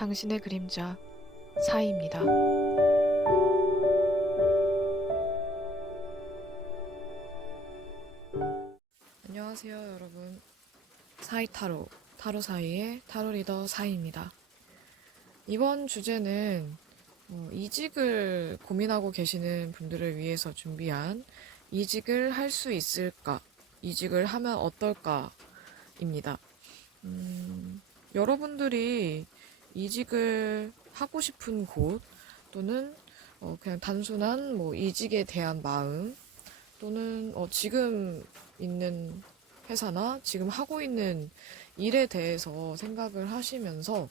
당신의 그림자 사이입니다. 안녕하세요 여러분. 사이타로 타로 사이의 타로 리더 사이입니다. 이번 주제는 이직을 고민하고 계시는 분들을 위해서 준비한 이직을 할 수 있을까? 이직을 하면 어떨까? 입니다. 여러분들이 이직을 하고 싶은 곳 또는 그냥 단순한 이직에 대한 마음 또는 지금 있는 회사나 지금 하고 있는 일에 대해서 생각을 하시면서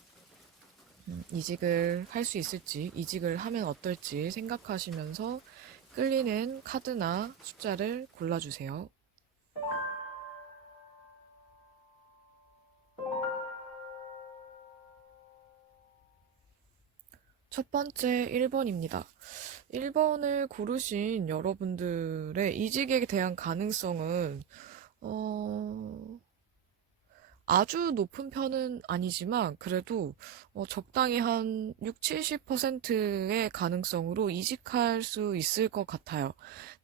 이직을 할 수 있을지, 이직을 하면 어떨지 생각하시면서 끌리는 카드나 숫자를 골라주세요. 첫 번째 1번입니다. 1번을 고르신 여러분들의 이직에 대한 가능성은 아주 높은 편은 아니지만 그래도 적당히 한 6, 70%의 가능성으로 이직할 수 있을 것 같아요.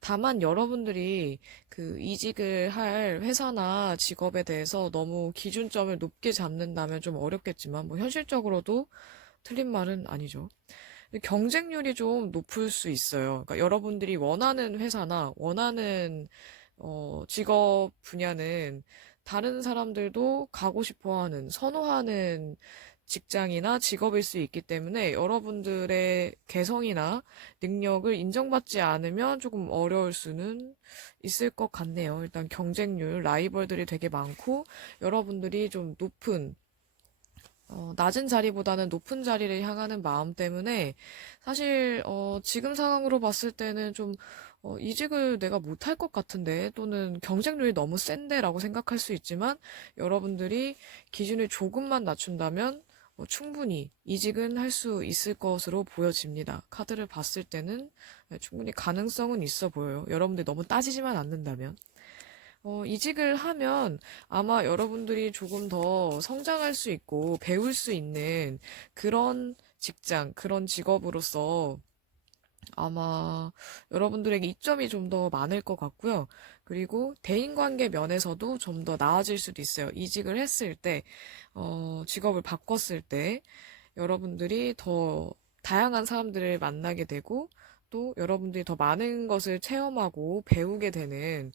다만 여러분들이 그 이직을 할 회사나 직업에 대해서 너무 기준점을 높게 잡는다면 좀 어렵겠지만 현실적으로도 틀린 말은 아니죠. 경쟁률이 좀 높을 수 있어요. 그러니까 여러분들이 원하는 회사나 원하는 직업 분야는 다른 사람들도 가고 싶어 하는, 선호하는 직장이나 직업일 수 있기 때문에 여러분들의 개성이나 능력을 인정받지 않으면 조금 어려울 수는 있을 것 같네요. 일단 경쟁률, 라이벌들이 되게 많고 여러분들이 좀 낮은 자리보다는 높은 자리를 향하는 마음 때문에 사실 지금 상황으로 봤을 때는 좀 이직을 내가 못할 것 같은데 또는 경쟁률이 너무 센데라고 생각할 수 있지만 여러분들이 기준을 조금만 낮춘다면 충분히 이직은 할 수 있을 것으로 보여집니다. 카드를 봤을 때는 충분히 가능성은 있어 보여요. 여러분들이 너무 따지지만 않는다면. 이직을 하면 아마 여러분들이 조금 더 성장할 수 있고 배울 수 있는 그런 직장, 그런 직업으로서 아마 여러분들에게 이점이 좀 더 많을 것 같고요. 그리고 대인관계 면에서도 좀 더 나아질 수도 있어요. 이직을 했을 때, 직업을 바꿨을 때 여러분들이 더 다양한 사람들을 만나게 되고 또 여러분들이 더 많은 것을 체험하고 배우게 되는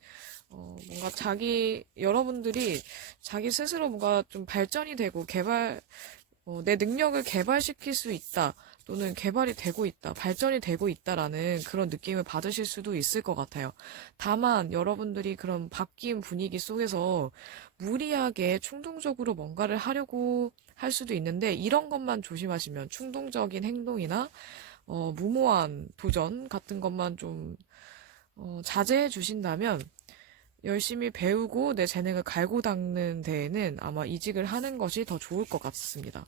뭔가 여러분들이 자기 스스로 뭔가 좀 발전이 되고 내 능력을 개발시킬 수 있다. 또는 개발이 되고 있다. 발전이 되고 있다라는 그런 느낌을 받으실 수도 있을 것 같아요. 다만 여러분들이 그런 바뀐 분위기 속에서 무리하게 충동적으로 뭔가를 하려고 할 수도 있는데 이런 것만 조심하시면 충동적인 행동이나 무모한 도전 같은 것만 좀 자제해 주신다면 열심히 배우고 내 재능을 갈고 닦는 데에는 아마 이직을 하는 것이 더 좋을 것 같습니다.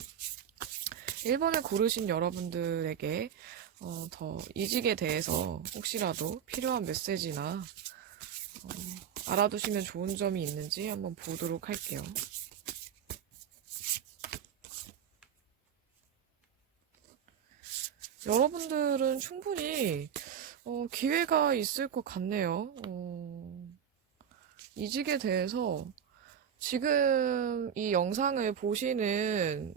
1번을 고르신 여러분들에게 더 이직에 대해서 혹시라도 필요한 메시지나 알아두시면 좋은 점이 있는지 한번 보도록 할게요. 여러분들은 충분히 기회가 있을 것 같네요. 이직에 대해서 지금 이 영상을 보시는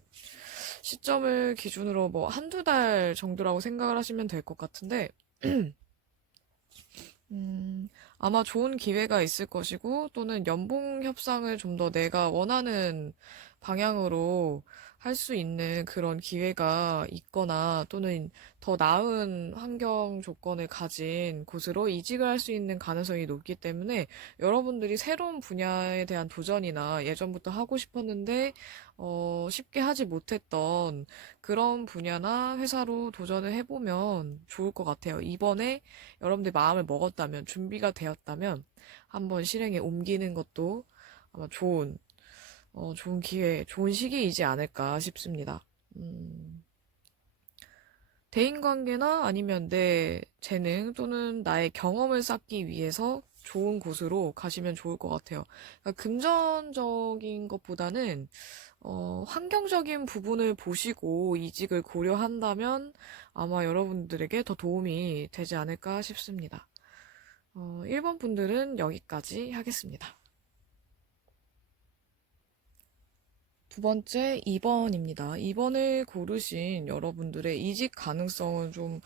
시점을 기준으로 한두 달 정도라고 생각을 하시면 될 것 같은데, 아마 좋은 기회가 있을 것이고, 또는 연봉 협상을 좀 더 내가 원하는 방향으로 할 수 있는 그런 기회가 있거나, 또는 더 나은 환경 조건을 가진 곳으로 이직을 할 수 있는 가능성이 높기 때문에, 여러분들이 새로운 분야에 대한 도전이나 예전부터 하고 싶었는데, 쉽게 하지 못했던 그런 분야나 회사로 도전을 해보면 좋을 것 같아요. 이번에 여러분들 마음을 먹었다면, 준비가 되었다면, 한번 실행에 옮기는 것도 아마 좋은 기회, 좋은 시기이지 않을까 싶습니다. 대인관계나 아니면 내 재능 또는 나의 경험을 쌓기 위해서 좋은 곳으로 가시면 좋을 것 같아요. 그러니까 금전적인 것보다는 환경적인 부분을 보시고 이직을 고려한다면 아마 여러분들에게 더 도움이 되지 않을까 싶습니다. 1번 분들은 여기까지 하겠습니다. 두 번째 2번입니다. 2번을 고르신 여러분들의 이직 가능성은 좀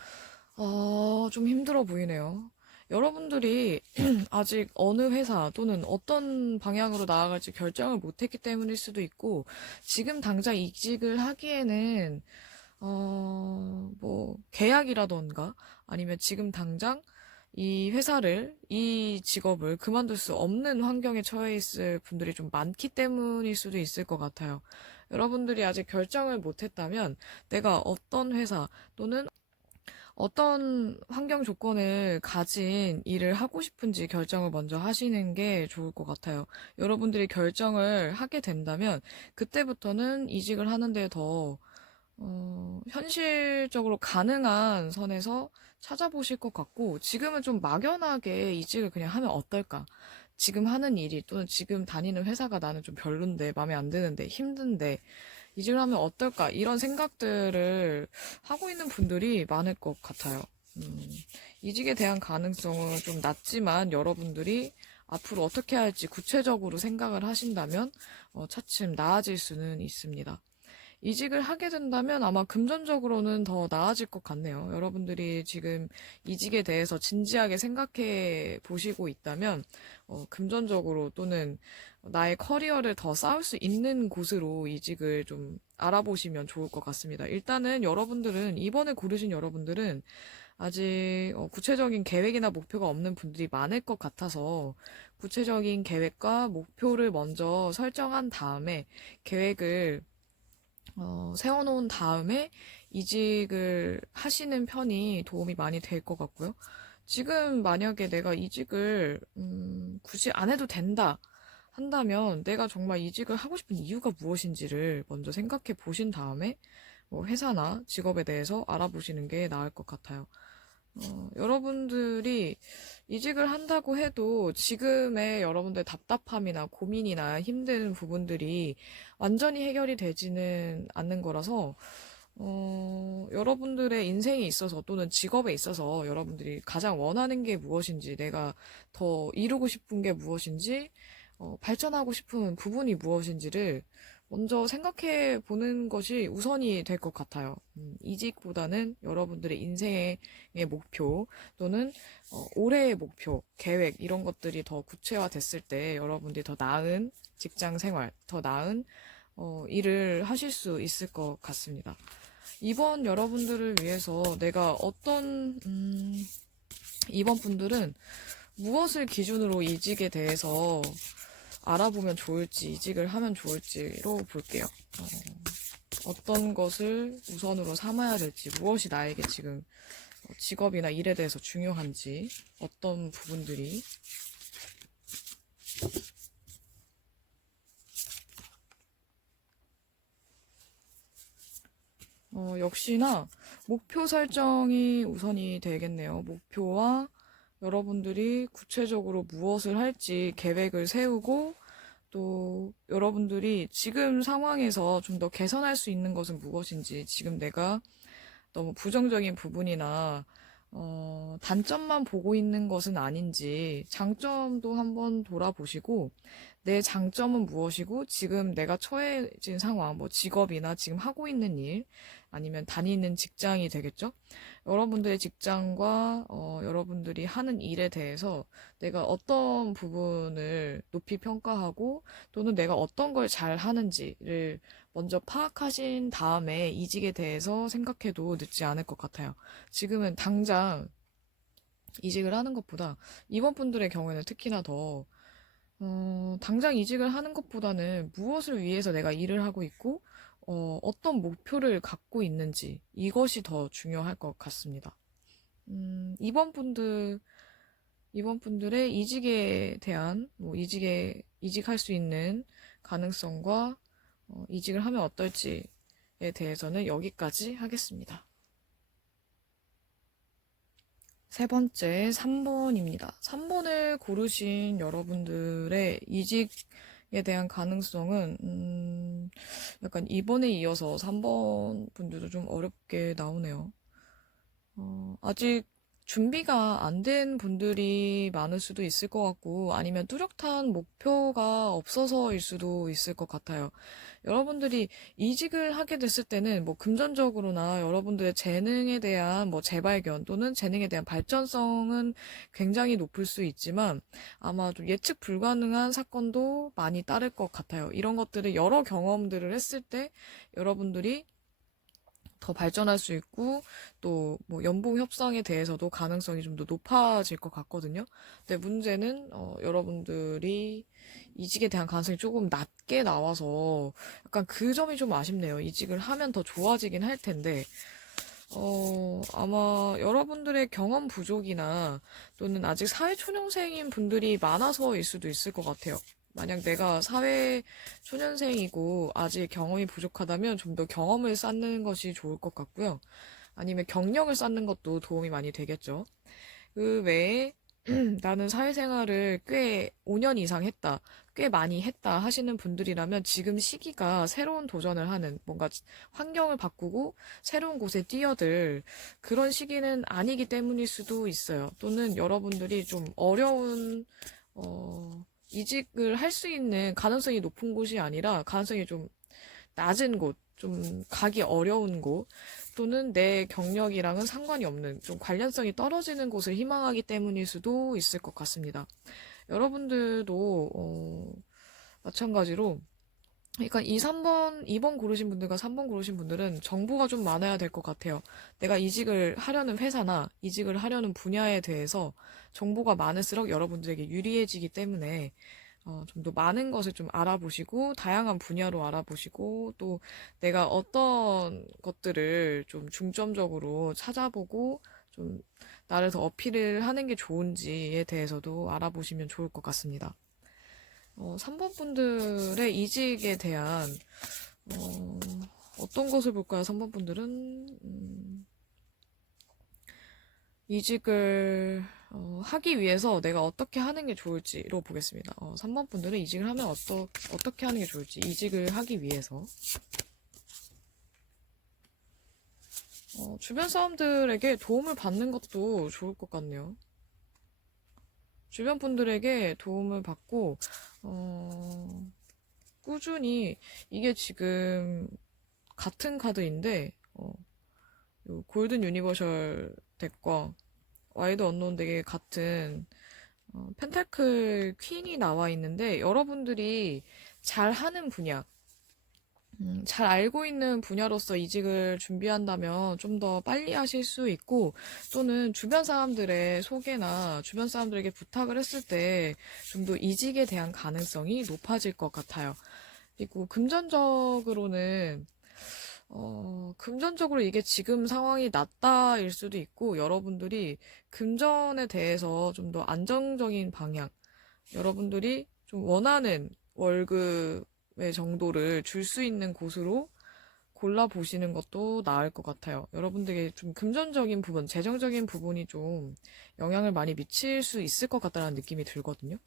힘들어 보이네요. 여러분들이 아직 어느 회사 또는 어떤 방향으로 나아갈지 결정을 못했기 때문일 수도 있고, 지금 당장 이직을 하기에는, 계약이라던가, 아니면 지금 당장 이 직업을 그만둘 수 없는 환경에 처해 있을 분들이 좀 많기 때문일 수도 있을 것 같아요. 여러분들이 아직 결정을 못했다면, 내가 어떤 회사 또는 어떤 환경 조건을 가진 일을 하고 싶은지 결정을 먼저 하시는 게 좋을 것 같아요. 여러분들이 결정을 하게 된다면 그때부터는 이직을 하는데 더 현실적으로 가능한 선에서 찾아보실 것 같고, 지금은 좀 막연하게 이직을 그냥 하면 어떨까? 지금 하는 일이 또는 지금 다니는 회사가 나는 좀 별론데, 마음에 안 드는데, 힘든데, 이직을 하면 어떨까? 이런 생각들을 하고 있는 분들이 많을 것 같아요. 음, 이직에 대한 가능성은 좀 낮지만 여러분들이 앞으로 어떻게 할지 구체적으로 생각을 하신다면 차츰 나아질 수는 있습니다. 이직을 하게 된다면 아마 금전적으로는 더 나아질 것 같네요. 여러분들이 지금 이직에 대해서 진지하게 생각해 보시고 있다면, 금전적으로 또는 나의 커리어를 더 쌓을 수 있는 곳으로 이직을 좀 알아보시면 좋을 것 같습니다. 일단은 여러분들은, 이번에 고르신 여러분들은 아직 구체적인 계획이나 목표가 없는 분들이 많을 것 같아서 구체적인 계획과 목표를 먼저 설정한 다음에 계획을 세워놓은 다음에 이직을 하시는 편이 도움이 많이 될 것 같고요. 지금 만약에 내가 이직을 굳이 안 해도 된다 한다면 내가 정말 이직을 하고 싶은 이유가 무엇인지를 먼저 생각해 보신 다음에 뭐 회사나 직업에 대해서 알아보시는 게 나을 것 같아요. 여러분들이 이직을 한다고 해도 지금의 여러분들의 답답함이나 고민이나 힘든 부분들이 완전히 해결이 되지는 않는 거라서, 여러분들의 인생에 있어서 또는 직업에 있어서 여러분들이 가장 원하는 게 무엇인지, 내가 더 이루고 싶은 게 무엇인지, 발전하고 싶은 부분이 무엇인지를 먼저 생각해 보는 것이 우선이 될 것 같아요. 이직보다는 여러분들의 인생의 목표 또는 올해의 목표, 계획 이런 것들이 더 구체화됐을 때 여러분들이 더 나은 직장 생활, 더 나은 일을 하실 수 있을 것 같습니다. 이번 여러분들을 위해서 내가 이번 분들은 무엇을 기준으로 이직에 대해서 알아보면 좋을지, 이직을 하면 좋을지로 볼게요. 어떤 것을 우선으로 삼아야 될지, 무엇이 나에게 지금 직업이나 일에 대해서 중요한지, 어떤 부분들이. 역시나 목표 설정이 우선이 되겠네요. 목표와 여러분들이 구체적으로 무엇을 할지 계획을 세우고, 또 여러분들이 지금 상황에서 좀 더 개선할 수 있는 것은 무엇인지, 지금 내가 너무 부정적인 부분이나 단점만 보고 있는 것은 아닌지 장점도 한번 돌아보시고, 내 장점은 무엇이고 지금 내가 처해진 상황, 뭐 직업이나 지금 하고 있는 일 아니면 다니는 직장이 되겠죠. 여러분들의 직장과 여러분들이 하는 일에 대해서 내가 어떤 부분을 높이 평가하고 또는 내가 어떤 걸 잘 하는지를 먼저 파악하신 다음에 이직에 대해서 생각해도 늦지 않을 것 같아요. 지금은 당장 이직을 하는 것보다, 이번 분들의 경우에는 특히나 더 당장 이직을 하는 것보다는 무엇을 위해서 내가 일을 하고 있고 어떤 목표를 갖고 있는지, 이것이 더 중요할 것 같습니다. 이번 분들의 이직에 대한, 이직할 수 있는 가능성과 이직을 하면 어떨지에 대해서는 여기까지 하겠습니다. 세 번째, 3번입니다. 3번을 고르신 여러분들의 이직에 대한 가능성은, 약간 이번에 이어서 3번 분들도 좀 어렵게 나오네요. 아직 준비가 안 된 분들이 많을 수도 있을 것 같고, 아니면 뚜렷한 목표가 없어서일 수도 있을 것 같아요. 여러분들이 이직을 하게 됐을 때는 뭐 금전적으로나 여러분들의 재능에 대한 뭐 재발견 또는 재능에 대한 발전성은 굉장히 높을 수 있지만 아마 좀 예측 불가능한 사건도 많이 따를 것 같아요. 이런 것들을 여러 경험들을 했을 때 여러분들이 더 발전할 수 있고 또 뭐 연봉 협상에 대해서도 가능성이 좀 더 높아질 것 같거든요. 근데 문제는 여러분들이 이직에 대한 가능성이 조금 낮게 나와서 약간 그 점이 좀 아쉽네요. 이직을 하면 더 좋아지긴 할 텐데 아마 여러분들의 경험 부족이나 또는 아직 사회초년생인 분들이 많아서일 수도 있을 것 같아요. 만약 내가 사회 초년생이고 아직 경험이 부족하다면 좀 더 경험을 쌓는 것이 좋을 것 같고요. 아니면 경력을 쌓는 것도 도움이 많이 되겠죠. 그 외에 나는 사회생활을 꽤 5년 이상 했다, 꽤 많이 했다 하시는 분들이라면 지금 시기가 새로운 도전을 하는 뭔가 환경을 바꾸고 새로운 곳에 뛰어들 그런 시기는 아니기 때문일 수도 있어요. 또는 여러분들이 좀 어려운 이직을 할 수 있는 가능성이 높은 곳이 아니라 가능성이 좀 낮은 곳, 좀 가기 어려운 곳, 또는 내 경력이랑은 상관이 없는 좀 관련성이 떨어지는 곳을 희망하기 때문일 수도 있을 것 같습니다. 여러분들도 마찬가지로 그러니까 2번 고르신 분들과 3번 고르신 분들은 정보가 좀 많아야 될 것 같아요. 내가 이직을 하려는 회사나 이직을 하려는 분야에 대해서 정보가 많을수록 여러분들에게 유리해지기 때문에 좀 더 많은 것을 좀 알아보시고, 다양한 분야로 알아보시고, 또 내가 어떤 것들을 좀 중점적으로 찾아보고, 좀 나를 더 어필을 하는 게 좋은지에 대해서도 알아보시면 좋을 것 같습니다. 3번 분들의 이직에 대한, 어, 어떤 것을 볼까요? 3번 분들은, 이직을 하기 위해서 내가 어떻게 하는 게 좋을지로 보겠습니다. 3번 분들은 이직을 하면 어떻게 하는 게 좋을지, 이직을 하기 위해서. 주변 사람들에게 도움을 받는 것도 좋을 것 같네요. 주변 분들에게 도움을 받고, 꾸준히, 이게 지금 같은 카드인데, 요 골든 유니버셜 덱과 와이드 언노운 덱의 같은 펜타클 퀸이 나와 있는데 여러분들이 잘 하는 분야, 잘 알고 있는 분야로서 이직을 준비한다면 좀 더 빨리 하실 수 있고 또는 주변 사람들의 소개나 주변 사람들에게 부탁을 했을 때 좀 더 이직에 대한 가능성이 높아질 것 같아요. 그리고 금전적으로 이게 지금 상황이 낮다일 수도 있고 여러분들이 금전에 대해서 좀 더 안정적인 방향, 여러분들이 좀 원하는 월급의 정도를 줄 수 있는 곳으로 골라보시는 것도 나을 것 같아요. 여러분들에게 좀 금전적인 부분, 재정적인 부분이 좀 영향을 많이 미칠 수 있을 것 같다는 느낌이 들거든요.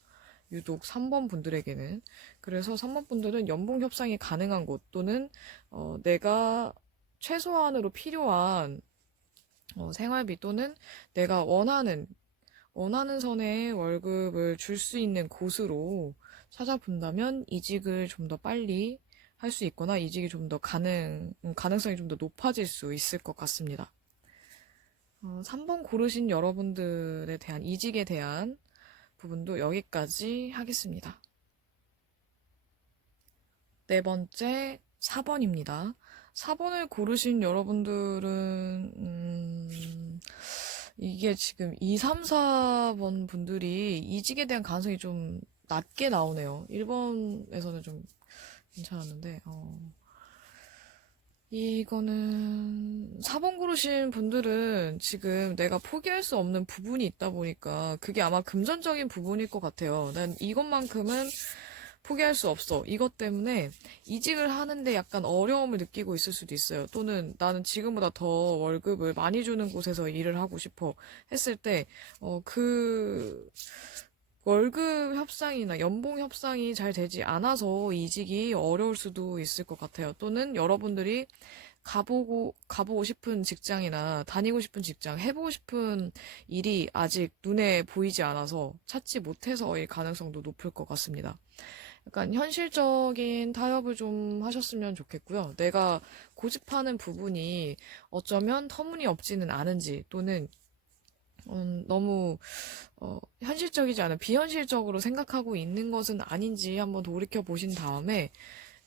유독 3번 분들에게는. 그래서 3번 분들은 연봉 협상이 가능한 곳 또는 내가 최소한으로 필요한 생활비 또는 내가 원하는 선의 월급을 줄 수 있는 곳으로 찾아본다면 이직을 좀 더 빨리 할 수 있거나 이직이 좀 더 가능성이 좀 더 높아질 수 있을 것 같습니다. 3번 고르신 여러분들에 대한 이직에 대한 부분도 여기까지 하겠습니다. 네 번째, 4번입니다. 4번을 고르신 여러분들은, 이게 지금 2, 3, 4번 분들이 이직에 대한 가능성이 좀 낮게 나오네요. 1번에서는 좀 괜찮았는데, 이거는 4번 고르신 분들은 지금 내가 포기할 수 없는 부분이 있다 보니까 그게 아마 금전적인 부분일 것 같아요. 난 이것만큼은 포기할 수 없어. 이것 때문에 이직을 하는데 약간 어려움을 느끼고 있을 수도 있어요. 또는 나는 지금보다 더 월급을 많이 주는 곳에서 일을 하고 싶어 했을 때, 그 월급 협상이나 연봉 협상이 잘 되지 않아서 이직이 어려울 수도 있을 것 같아요. 또는 여러분들이 가보고 싶은 직장이나 다니고 싶은 직장, 해보고 싶은 일이 아직 눈에 보이지 않아서 찾지 못해서일 가능성도 높을 것 같습니다. 약간 현실적인 타협을 좀 하셨으면 좋겠고요. 내가 고집하는 부분이 어쩌면 터무니없지는 않은지, 또는 너무 현실적이지 않은 비현실적으로 생각하고 있는 것은 아닌지 한번 돌이켜 보신 다음에,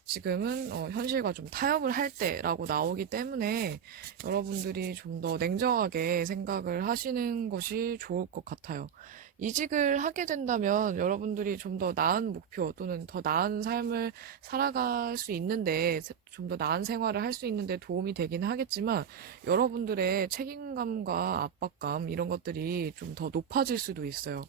지금은 현실과 좀 타협을 할 때라고 나오기 때문에 여러분들이 좀 더 냉정하게 생각을 하시는 것이 좋을 것 같아요. 이직을 하게 된다면 여러분들이 좀 더 나은 목표 또는 더 나은 삶을 살아갈 수 있는데, 좀 더 나은 생활을 할 수 있는데 도움이 되긴 하겠지만, 여러분들의 책임감과 압박감 이런 것들이 좀 더 높아질 수도 있어요.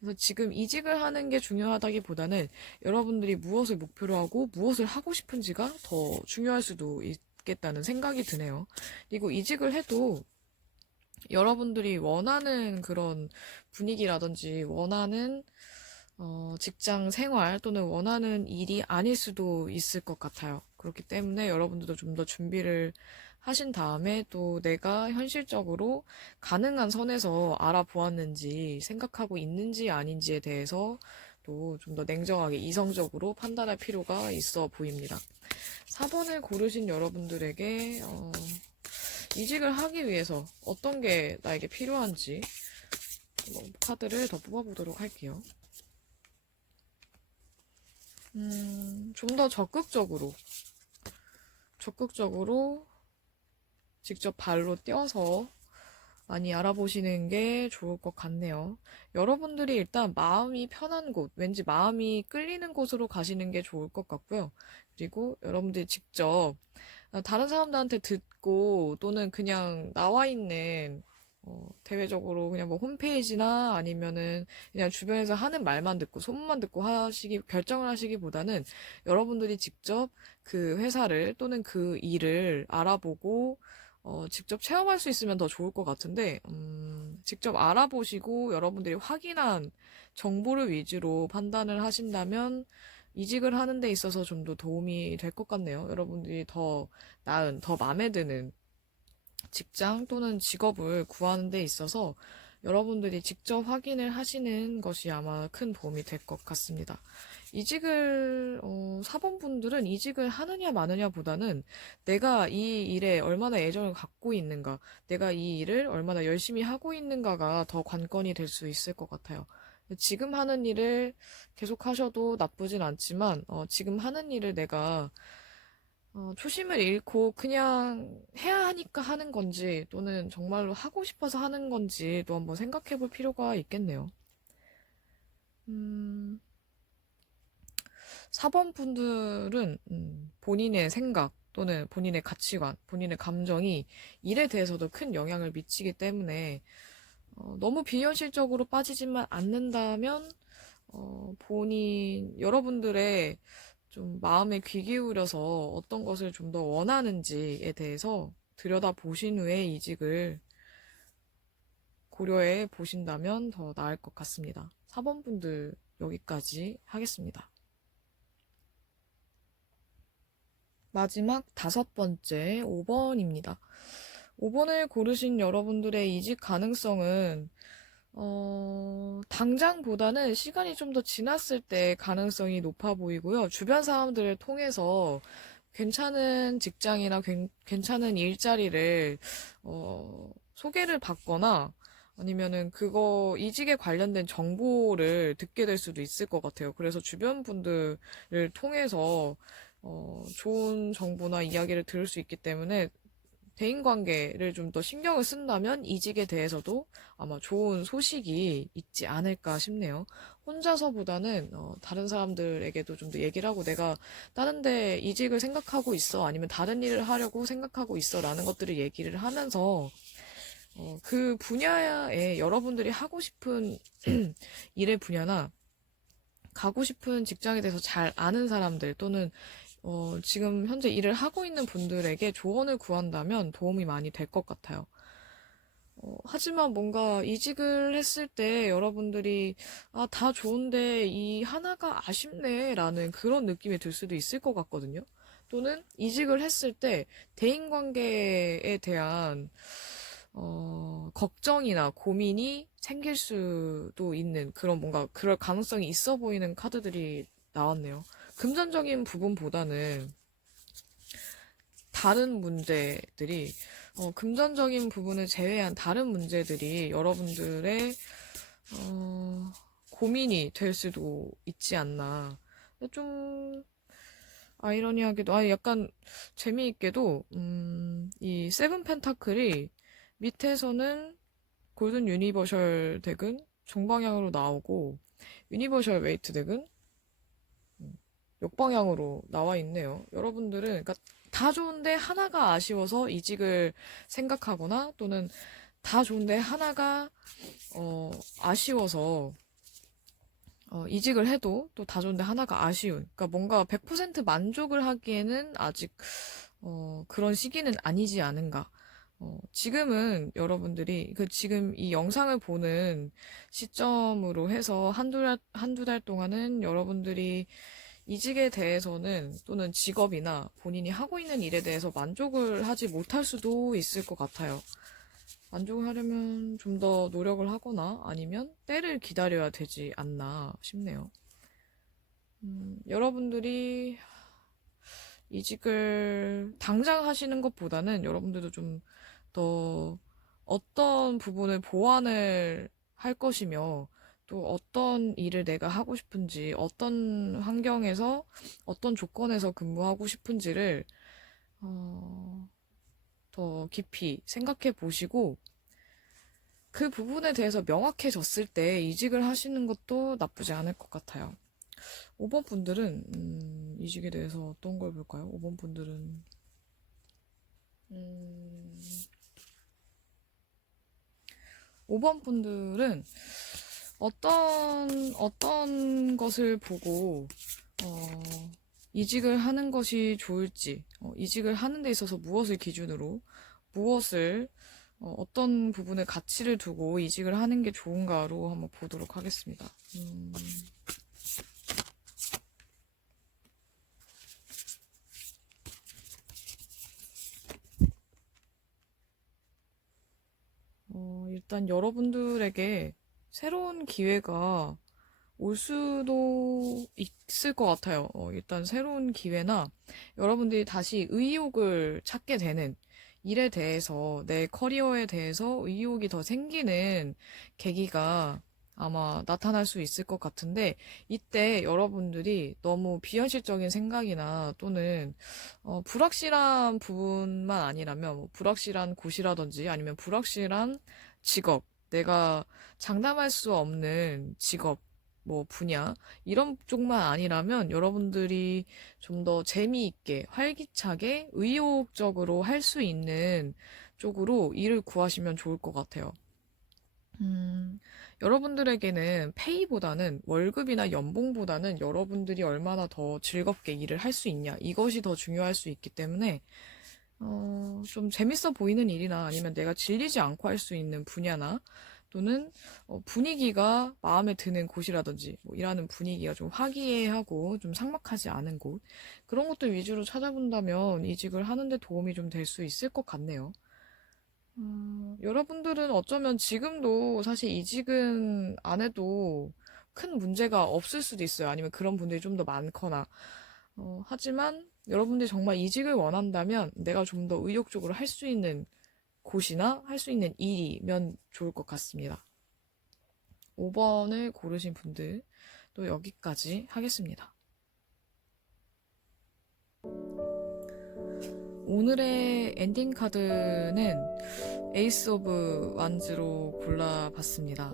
그래서 지금 이직을 하는 게 중요하다기보다는 여러분들이 무엇을 목표로 하고 무엇을 하고 싶은지가 더 중요할 수도 있겠다는 생각이 드네요. 그리고 이직을 해도 여러분들이 원하는 그런 분위기라든지 원하는 직장 생활 또는 원하는 일이 아닐 수도 있을 것 같아요. 그렇기 때문에 여러분들도 좀 더 준비를 하신 다음에 또 내가 현실적으로 가능한 선에서 알아보았는지 생각하고 있는지 아닌지에 대해서 또 좀 더 냉정하게 이성적으로 판단할 필요가 있어 보입니다. 4번을 고르신 여러분들에게 이직을 하기 위해서 어떤 게 나에게 필요한지 카드를 더 뽑아보도록 할게요. 좀 더 적극적으로 직접 발로 뛰어서 많이 알아보시는 게 좋을 것 같네요. 여러분들이 일단 마음이 편한 곳, 왠지 마음이 끌리는 곳으로 가시는 게 좋을 것 같고요. 그리고 여러분들이 직접 다른 사람들한테 듣고 또는 그냥 나와 있는 대외적으로 그냥 뭐 홈페이지나 아니면은 그냥 주변에서 하는 말만 듣고 소문만 듣고 결정을 하시기보다는 여러분들이 직접 그 회사를 또는 그 일을 알아보고 직접 체험할 수 있으면 더 좋을 것 같은데, 직접 알아보시고 여러분들이 확인한 정보를 위주로 판단을 하신다면 이직을 하는 데 있어서 좀 더 도움이 될 것 같네요. 여러분들이 더 나은, 더 마음에 드는 직장 또는 직업을 구하는 데 있어서 여러분들이 직접 확인을 하시는 것이 아마 큰 도움이 될 것 같습니다. 4번 분들은 이직을 하느냐 마느냐 보다는 내가 이 일에 얼마나 애정을 갖고 있는가, 내가 이 일을 얼마나 열심히 하고 있는가가 더 관건이 될 수 있을 것 같아요. 지금 하는 일을 계속 하셔도 나쁘진 않지만, 지금 하는 일을 내가 초심을 잃고 그냥 해야 하니까 하는 건지 또는 정말로 하고 싶어서 하는 건지도 한번 생각해 볼 필요가 있겠네요. 음, 4번 분들은 본인의 생각 또는 본인의 가치관, 본인의 감정이 일에 대해서도 큰 영향을 미치기 때문에 너무 비현실적으로 빠지지만 않는다면 여러분들의 좀 마음에 귀 기울여서 어떤 것을 좀 더 원하는지에 대해서 들여다보신 후에 이직을 고려해 보신다면 더 나을 것 같습니다. 4번 분들 여기까지 하겠습니다. 마지막 5번째 5번입니다. 5번을 고르신 여러분들의 이직 가능성은 당장보다는 시간이 좀 더 지났을 때 가능성이 높아 보이고요. 주변 사람들을 통해서 괜찮은 직장이나 괜찮은 일자리를, 소개를 받거나 아니면은 이직에 관련된 정보를 듣게 될 수도 있을 것 같아요. 그래서 주변 분들을 통해서, 좋은 정보나 이야기를 들을 수 있기 때문에 대인관계를 좀 더 신경을 쓴다면 이직에 대해서도 아마 좋은 소식이 있지 않을까 싶네요. 혼자서보다는 다른 사람들에게도 좀 더 얘기를 하고 내가 다른 데 이직을 생각하고 있어 아니면 다른 일을 하려고 생각하고 있어 라는 것들을 얘기를 하면서 그 분야에 여러분들이 하고 싶은 일의 분야나 가고 싶은 직장에 대해서 잘 아는 사람들 또는 지금 현재 일을 하고 있는 분들에게 조언을 구한다면 도움이 많이 될 것 같아요. 하지만 뭔가 이직을 했을 때 여러분들이, 아, 다 좋은데 이 하나가 아쉽네 라는 그런 느낌이 들 수도 있을 것 같거든요. 또는 이직을 했을 때 대인관계에 대한 걱정이나 고민이 생길 수도 있는 그런 뭔가 그럴 가능성이 있어 보이는 카드들이 나왔네요. 금전적인 부분보다는 다른 문제들이, 금전적인 부분을 제외한 다른 문제들이 여러분들의, 고민이 될 수도 있지 않나. 좀, 아이러니하게도, 약간 재미있게도, 이 세븐 펜타클이 밑에서는 골든 유니버셜 덱은 정방향으로 나오고, 유니버셜 웨이트 덱은 역방향으로 나와 있네요. 여러분들은, 그러니까 다 좋은데 하나가 아쉬워서 이직을 생각하거나 또는 다 좋은데 하나가 아쉬워서 이직을 해도 또 다 좋은데 하나가 아쉬운. 그러니까 뭔가 100% 만족을 하기에는 아직 그런 시기는 아니지 않은가. 지금은 여러분들이 지금 이 영상을 보는 시점으로 해서 한두 달 동안은 여러분들이 이직에 대해서는 또는 직업이나 본인이 하고 있는 일에 대해서 만족을 하지 못할 수도 있을 것 같아요. 만족을 하려면 좀 더 노력을 하거나 아니면 때를 기다려야 되지 않나 싶네요. 여러분들이 이직을 당장 하시는 것보다는 여러분들도 좀 더 어떤 부분을 보완을 할 것이며 또 어떤 일을 내가 하고 싶은지 어떤 환경에서 어떤 조건에서 근무하고 싶은지를 어, 더 깊이 생각해 보시고 그 부분에 대해서 명확해졌을 때 이직을 하시는 것도 나쁘지 않을 것 같아요. 5번 분들은 이직에 대해서 어떤 걸 볼까요? 5번 분들은 음, 5번 분들은 어떤 것을 보고 이직을 하는 것이 좋을지, 이직을 하는 데 있어서 무엇을 기준으로 무엇을 어떤 부분에 가치를 두고 이직을 하는 게 좋은가로 한번 보도록 하겠습니다. 일단 여러분들에게 새로운 기회가 올 수도 있을 것 같아요. 일단 새로운 기회나 여러분들이 다시 의욕을 찾게 되는 일에 대해서 내 커리어에 대해서 의욕이 더 생기는 계기가 아마 나타날 수 있을 것 같은데 이때 여러분들이 너무 비현실적인 생각이나 또는 불확실한 부분만 아니라면 뭐 불확실한 곳이라든지 아니면 불확실한 직업, 내가 장담할 수 없는 직업 뭐 분야 이런 쪽만 아니라면 여러분들이 좀 더 재미있게 활기차게 의욕적으로 할 수 있는 쪽으로 일을 구하시면 좋을 것 같아요. 여러분들에게는 페이보다는 월급이나 연봉보다는 여러분들이 얼마나 더 즐겁게 일을 할 수 있냐 이것이 더 중요할 수 있기 때문에 좀 재밌어 보이는 일이나 아니면 내가 질리지 않고 할 수 있는 분야나 또는 분위기가 마음에 드는 곳이라든지 뭐 일하는 분위기가 좀 화기애애하고 좀 삭막하지 않은 곳 그런 것들 위주로 찾아본다면 이직을 하는데 도움이 좀 될 수 있을 것 같네요. 여러분들은 어쩌면 지금도 사실 이직은 안 해도 큰 문제가 없을 수도 있어요. 아니면 그런 분들이 좀 더 많거나. 하지만 여러분들이 정말 이직을 원한다면 내가 좀 더 의욕적으로 할 수 있는 곳이나 할 수 있는 일이면 좋을 것 같습니다. 5번을 고르신 분들 또 여기까지 하겠습니다. 오늘의 엔딩 카드는 에이스 오브 완즈로 골라봤습니다.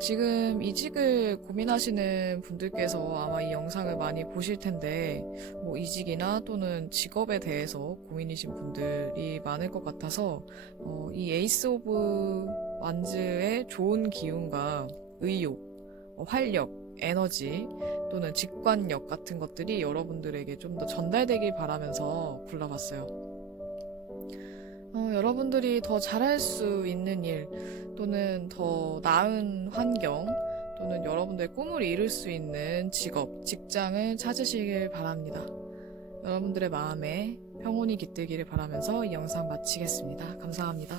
지금 이직을 고민하시는 분들께서 아마 이 영상을 많이 보실 텐데, 뭐 이직이나 또는 직업에 대해서 고민이신 분들이 많을 것 같아서, 이 에이스 오브 완즈의 좋은 기운과 의욕, 활력, 에너지, 또는 직관력 같은 것들이 여러분들에게 좀 더 전달되길 바라면서 골라봤어요. 여러분들이 더 잘할 수 있는 일, 또는 더 나은 환경, 또는 여러분들의 꿈을 이룰 수 있는 직업, 직장을 찾으시길 바랍니다. 여러분들의 마음에 평온이 깃들기를 바라면서 이 영상 마치겠습니다. 감사합니다.